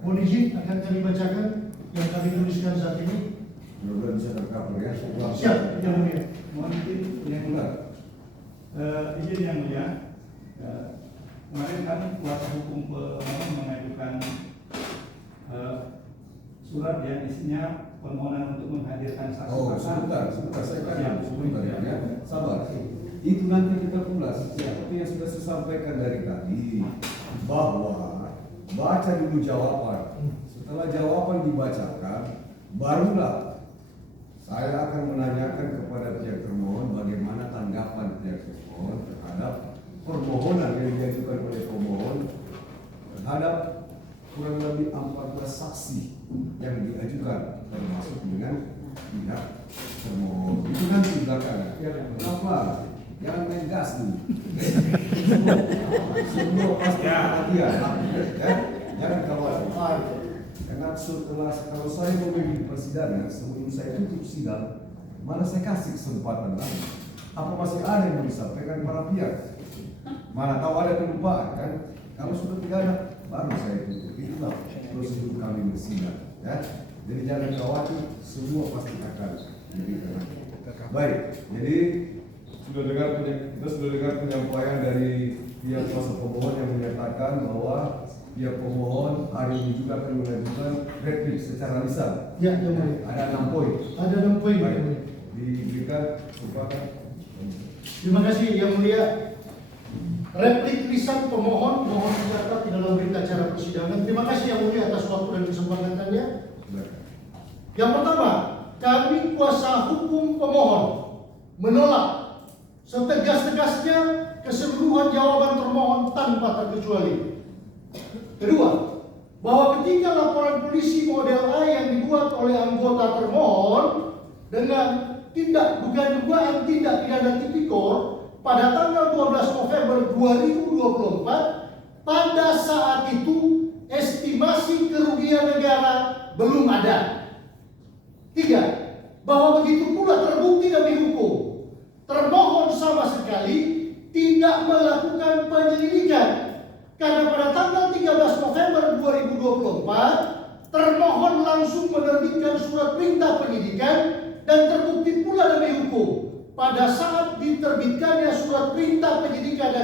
Mohon izin akan kami bacakan yang kami tuliskan saat ini. Mudah-mudahan bisa tercover ya. Siap, Yang Mulia. Mohon izin yang mulia. Izin yang mulia. Kemarin kan kuasa hukum pemohon mengajukan surat yang isinya permohonan untuk menghadirkan saksi. Oh, sebentar, saya kan sebentar ya. Sabar. Itu nanti kita ulas. Seperti yang sudah saya sampaikan dari tadi, bahwa baca dulu jawaban. Setelah jawaban dibacakan, barulah saya akan menanyakan kepada pihak termohon bagaimana tanggapan pihak termohon terhadap permohonan yang diajukan oleh pemohon terhadap kurang lebih 14 saksi yang diajukan, termasuk dengan pihak termohon. Itu nanti belakangan. Kenapa? Jangan main gas dulu. Semua pasti perhatian. Ya? Jangan khawatir. Karena setelah kalau saya memimpin persidangan, sebelum saya tutup sidang, mana saya kasih kesempatan lagi. Apa masih ada yang mau disampaikan para pihak? Mana tahu ada kelupaan kan? Kalau sudah tidak ada, baru saya tutup. Itulah prosedur kami bersidang. Ya? Jadi jangan khawatir, semua pasti akan diberikan. Baik, jadi kita sudah dengar penyampaian dari pihak kuasa pemohon yang menyatakan bahwa pihak pemohon hari ini juga akan mengajukan replik secara lisan. Ya, Yang Mulia. Ada 6 poin. Ada 6 poin, Yang Baik, Mulia. diberikan kesempatan. Terima kasih Yang Mulia. Replik lisan pemohon mohon dicatat di dalam berita acara persidangan. Terima kasih Yang Mulia atas waktu dan kesempatannya. Yang pertama, kami kuasa hukum pemohon menolak setegas-tegasnya keseluruhan jawaban termohon tanpa terkecuali. Kedua, bahwa ketika laporan polisi model A yang dibuat oleh anggota termohon dengan dugaan tindak pidana tipikor pada tanggal 12 November 2024, pada saat itu estimasi kerugian negara belum ada. Tiga, bahwa begitu pula terbukti demi hukum, termohon sama sekali tidak melakukan penyelidikan karena pada tanggal 13 November 2024 termohon langsung menerbitkan surat perintah penyidikan dan terbukti pula demi hukum pada saat diterbitkannya surat perintah penyidikan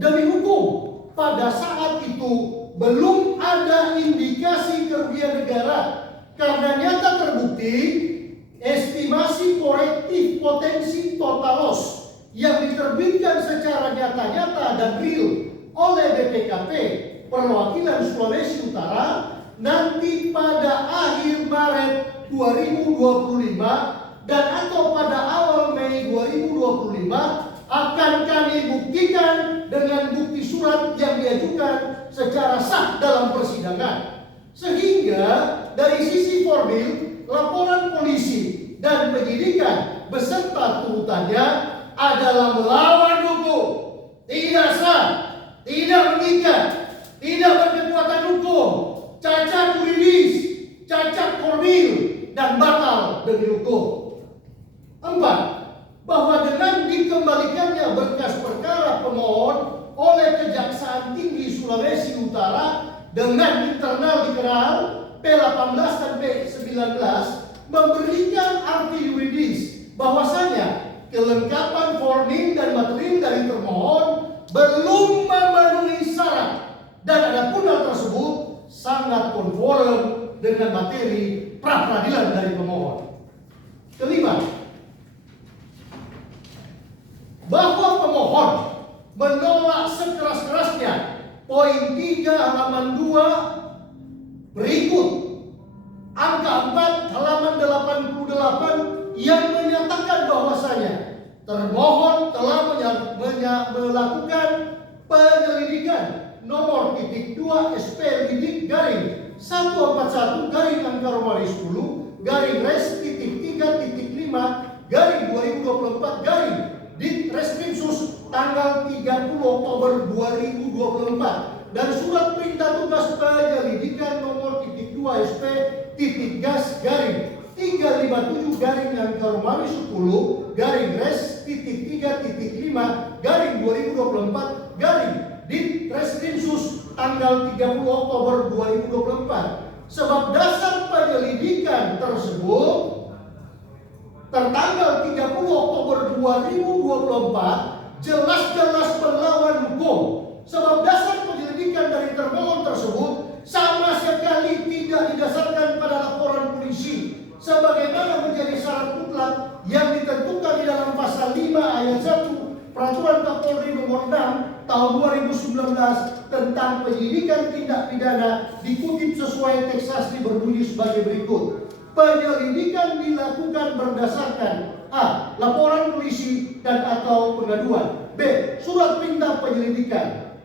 demi hukum. Pada saat itu belum ada indikasi kerugian negara karena nyata terbukti estimasi korektif potensi total loss yang diterbitkan secara nyata-nyata dan real oleh BPKP Perwakilan Sulawesi Utara nanti pada akhir Maret 2025 dan atau pada awal Mei 2025 akan kami buktikan dengan bukti surat yang diajukan secara sah dalam persidangan. Sehingga dari sisi formil, laporan polisi dan penyidikan beserta turutannya adalah melawan hukum, tidak sah, tidak mengikat, tidak berkekuatan hukum, cacat yuridis, cacat formil, dan batal demi hukum. 4. Bahwa dengan dikembalikannya berkas perkara pemohon oleh Kejaksaan Tinggi Sulawesi Utara dengan internal dikenal P18 dan P19 memberikan arti yuridis bahwasanya kelengkapan formil dan material dari termohon belum memenuhi syarat dan adapun hal tersebut sangat konform dengan materi pra peradilan dari pemohon. Kelima, bahwa pemohon menolak sekeras-kerasnya poin 3 halaman 2 berikut angka 4 halaman 88 yang menyatakan bahwasanya termohon telah melakukan penyelidikan nomor titik 2 SP lidik garing 141 garing angka Romawi 10 garing res titik 3 titik 5 garing 2024 garing di Reskrimsus tanggal 30 Oktober 2024 dan surat perintah tugas penyelidikan nomor titik 2 SP titik gas garing 357 garing angka Romawi 10 garing res titik 3 titik 5 garing 2024 garing di Reskrimsus tanggal 30 Oktober 2024 Sebab dasar penyelidikan tersebut tertanggal 30 Oktober 2024 jelas-jelas melawan hukum. Sebab dasar penyelidikan dari termohon tersebut sama sekali tidak didasarkan pada laporan polisi sebagaimana menjadi syarat mutlak yang ditentukan di dalam pasal 5 ayat 1 Peraturan Kapolri nomor 6 tahun 2019 tentang penyidikan tindak pidana, dikutip sesuai teks asli berbunyi sebagai berikut. Penyelidikan dilakukan berdasarkan A. Laporan polisi dan atau pengaduan. B. Surat perintah penyelidikan.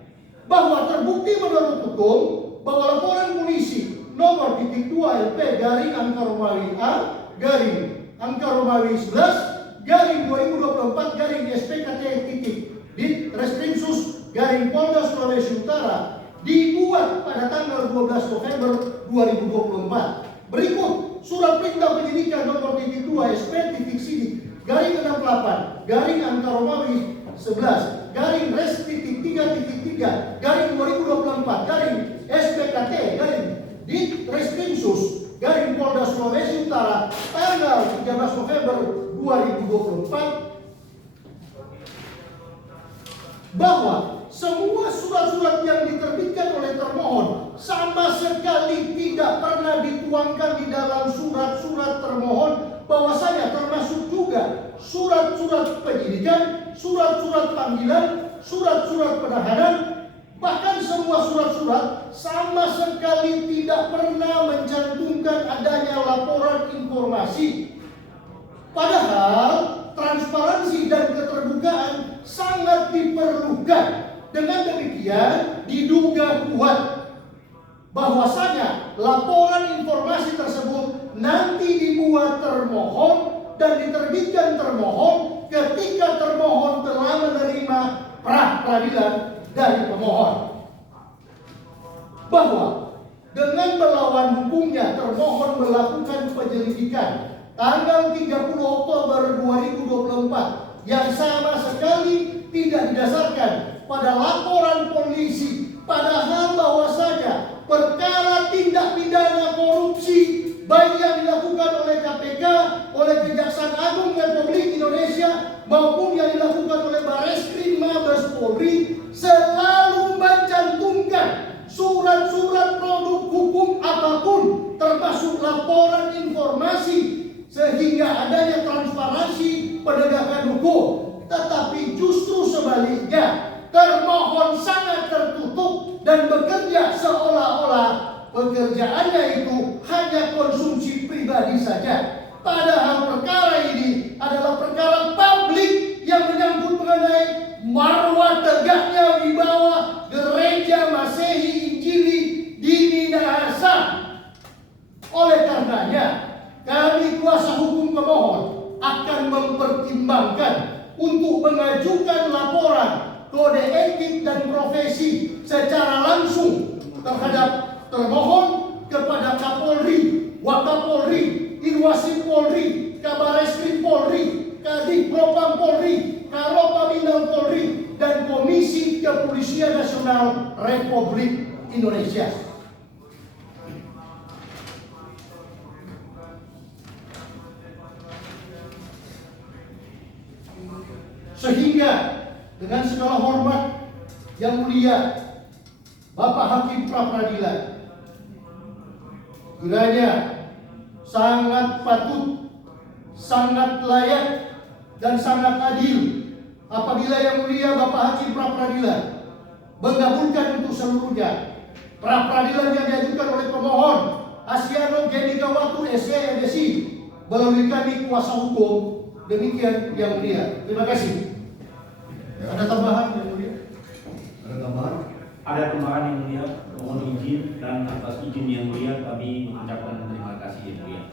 Bahwa terbukti menurut hukum bahwa laporan polisi nomor /2 LP garing angka Romawi A garing angka Romawi 11 garing 2024 garing SPKT titik di Reskrimsus garing Polda Sulawesi Utara dibuat pada tanggal 12 November 2024. Berikut surat perintah penyidikan nomor /2 SP titik sidik garing 68 garing angka Romawi 11 garing res titik 3 garing 2024 garing SPKT garing di Reskrimsus garing Polda Sulawesi Utara tanggal 13 November 2024 bahwa semua surat-surat yang diterbitkan oleh termohon sama sekali tidak pernah dituangkan di dalam surat-surat termohon, bahwasanya termasuk juga surat-surat penyidikan, surat-surat panggilan, surat-surat penahanan, bahkan semua surat-surat sama sekali tidak pernah mencantumkan adanya laporan informasi. Padahal transparansi dan keterbukaan sangat diperlukan. Dengan demikian diduga kuat bahwasanya laporan informasi tersebut nanti dibuat termohon dan diterbitkan termohon ketika termohon telah menerima pra peradilan dari pemohon. Bahwa dengan melawan hukumnya termohon melakukan penyelidikan tanggal 30 Oktober 2024 yang sama sekali tidak didasarkan pada laporan polisi, padahal bahwasanya perkara tindak pidana korupsi baik yang dilakukan oleh KPK, oleh Kejaksaan Agung Republik Indonesia maupun yang dilakukan oleh Bareskrim Mabes Polri selalu mencantumkan surat-surat produk hukum apapun termasuk laporan informasi sehingga adanya transparansi penegakan hukum. Tetapi justru sebaliknya, termohon sangat tertutup dan bekerja seolah-olah pekerjaannya itu hanya konsumsi pribadi saja. Padahal perkara ini adalah perkara publik yang menyangkut mengenai marwah tegaknya wibawa gereja Masehi Injili di Minahasa. Oleh karenanya, kami kuasa hukum pemohon akan mempertimbangkan untuk mengajukan laporan kode etik dan profesi secara langsung terhadap termohon kepada Kapolri, Wakapolri, Irwasim Polri, Kabareskrim Polri, Kadif Propam Polri, Karopamindang Polri, dan Komisi Kepolisian Nasional Republik Indonesia. Sehingga dengan segala hormat yang mulia Bapak Hakim Pra Peradilan, kiranya sangat patut, sangat layak dan sangat adil apabila yang mulia Bapak Hakim Pra Peradilan mengabulkan untuk seluruhnya pra peradilan yang diajukan oleh pemohon Asiano Genigawatu SC melalui kami kuasa hukum. Demikian yang mulia. Terima kasih. Ada tambahan yang mulia? Ada tambahan? Ada tambahan yang mulia, mohon izin, dan atas izin yang mulia kami mengucapkan terima kasih yang mulia.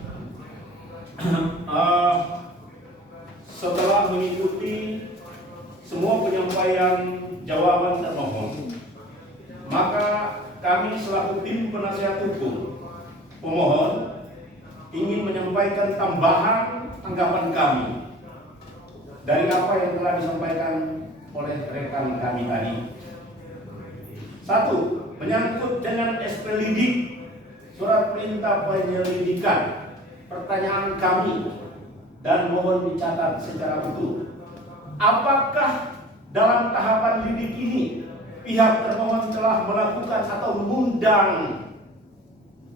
Setelah mengikuti semua penyampaian jawaban termohon, maka kami selaku tim penasihat hukum pemohon ingin menyampaikan tambahan tanggapan kami dari apa yang telah disampaikan oleh rekan kami tadi. Satu, menyangkut dengan SP lidik surat perintah penyelidikan. Pertanyaan kami dan mohon dicatat secara utuh. Apakah dalam tahapan lidik ini pihak termohon telah melakukan atau mengundang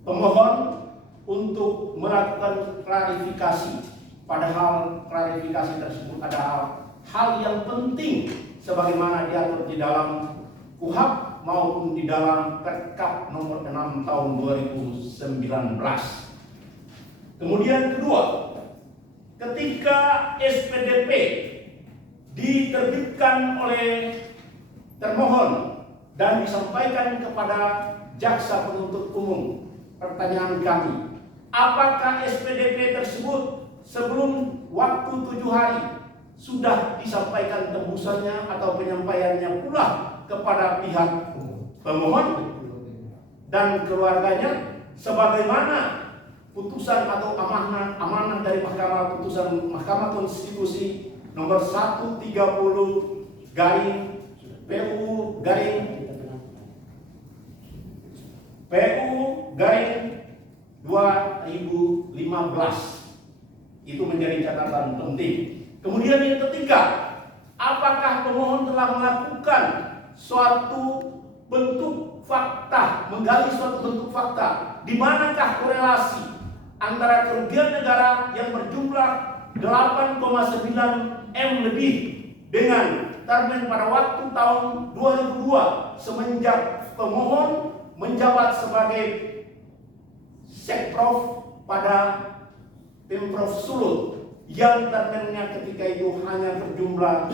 pemohon untuk melakukan klarifikasi? Padahal klarifikasi tersebut adalah hal yang penting sebagaimana diatur di dalam KUHP maupun di dalam Perkap nomor 6 tahun 2019. Kemudian kedua, ketika SPDP diterbitkan oleh termohon dan disampaikan kepada jaksa penuntut umum, pertanyaan kami, apakah SPDP tersebut sebelum waktu 7 hari sudah disampaikan tembusannya atau penyampaiannya pula kepada pihak pemohon dan keluarganya, sebagaimana putusan atau amanah dari putusan Mahkamah Konstitusi nomor 130 garing PU garing 2015. Itu menjadi catatan penting. Kemudian yang ketiga, apakah pemohon telah melakukan suatu bentuk fakta, menggali suatu bentuk fakta, di manakah korelasi antara kerugian negara yang berjumlah 8,9 M lebih dengan termen pada waktu tahun 2002 semenjak pemohon menjabat sebagai Sekprov pada Pemprov Sulut yang termennya ketika itu hanya berjumlah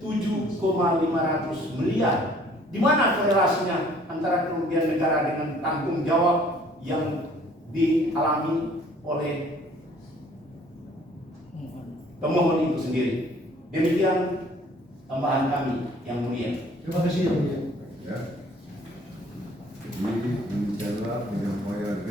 7,500 miliar. Di mana korelasinya antara kerugian negara dengan tanggung jawab yang dialami oleh pemohon itu sendiri? Demikian tambahan kami yang mulia. Terima kasih yang mulia.